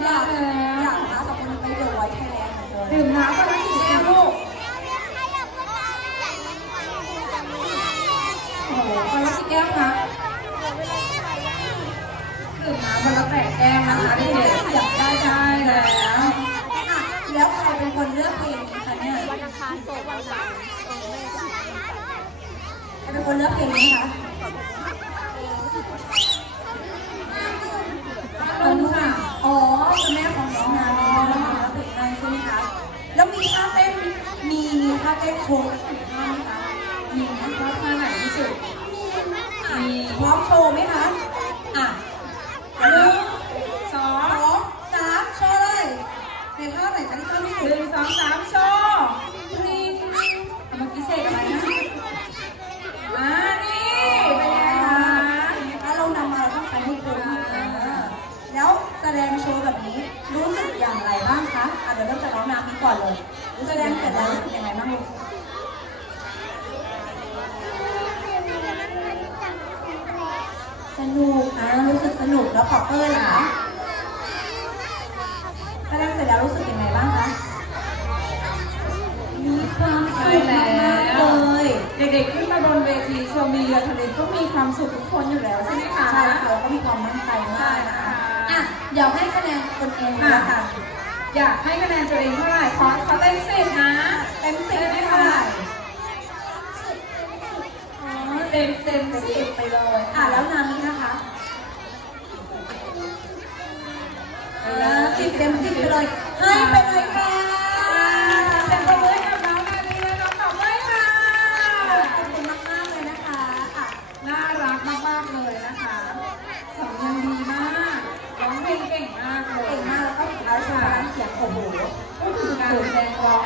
อยากอยากนะสองคนไปเดือดไว้ไทยแลนด์ดื่มน้ำก็ได้ถึแก้วลูกโอ้โหคนละกี่แก้วนะดื่มน้ำคและแตดแก้วนะคะได้เห็กอยากได้ใช่แล้วอะแล้วใครเป็นคนเลือกเพลงนี้คะเนี่ยใครเป็นคนเลือกเพลงนี้คะ มีมีท่าเต้นโชว์สักหนึ่งท่าไหมคะมีไหมชอบท่าไหนที่สุดมีพร้อมโชว์ไหมคะอะหนึ่งสอสงองสามโชว์เลยในท่าไหนคะที่ชอบที่หสุดนึ่งสองสามโชว์นี่เมื่อกี้เสกอะไรนะอ่านี่เป็นไงคะถ้าเรานำมาเราต้องใช้ให้คุ้มอ่าแล้วแสดงโชว์แบบนี้รู้สึกอย่างไรบ้างคะอะเดี๋ยวเริ่มจากน้องนามีก่อนเลย แสดงเสร็จแล้วรู้สึกยังไงบ้างลูกสนุกอะรู้สึกสนุกแล้วปอเปอร์ล่ะคะแสดงเสร็จแล้วรู้สึกยังไงบ้างคะ มีความสุขมากๆเลยเด็กๆขึ้นมาบนเวทีโชว์มีเรือทะเลก็มีความสุขทุกคนอยู่แล้วใช่ไหมคะ ใช่ค่ะเราก็มีความมั่นใจมากนะคะอะเดี๋ยวให้คะแนนตนเองเลยละค่ะ อยากให้คะแนนตัวเองเท่าไหร่ขอขอเต็มสิบนะ เต็มสิบไม่เท่าไหร่อ๋อเต็มเต็มสิบไปเลยอะแล้วนามินะคะอ่าสิบเต็มสิบไปเลยให้เป็น